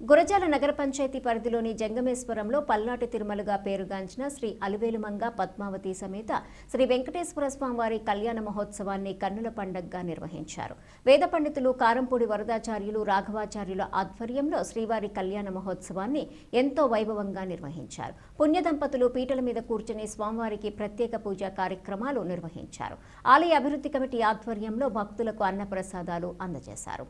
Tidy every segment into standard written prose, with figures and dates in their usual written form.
గురజాల నగర పంచాయతీ పరిధిలోని జంగమేశ్వరంలో పల్నాటి తిరుమలగా పేరుగాంచిన శ్రీ అలివేలుమంగ పద్మావతి సమేత శ్రీ వెంకటేశ్వర స్వామివారి కళ్యాణ మహోత్సవాన్ని కన్నుల పండగగా నిర్వహించారు. వేద పండితులు కారంపూడి వరదాచార్యులు రాఘవాచార్యుల ఆధ్వర్యంలో శ్రీవారి కళ్యాణ మహోత్సవాన్ని ఎంతో వైభవంగా నిర్వహించారు. పుణ్య దంపతులు పీటల మీద కూర్చుని స్వామివారికి ప్రత్యేక పూజా కార్యక్రమాలు నిర్వహించారు. ఆలయ అభివృద్ధి కమిటీ ఆధ్వర్యంలో భక్తులకు అన్నప్రసాదాలు అందజేశారు.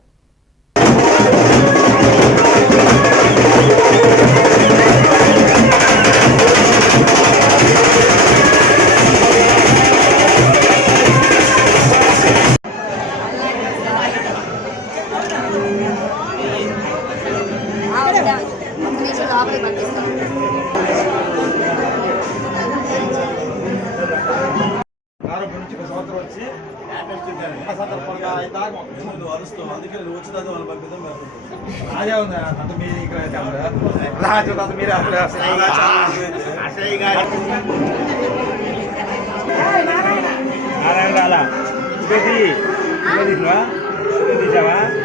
నారాయణ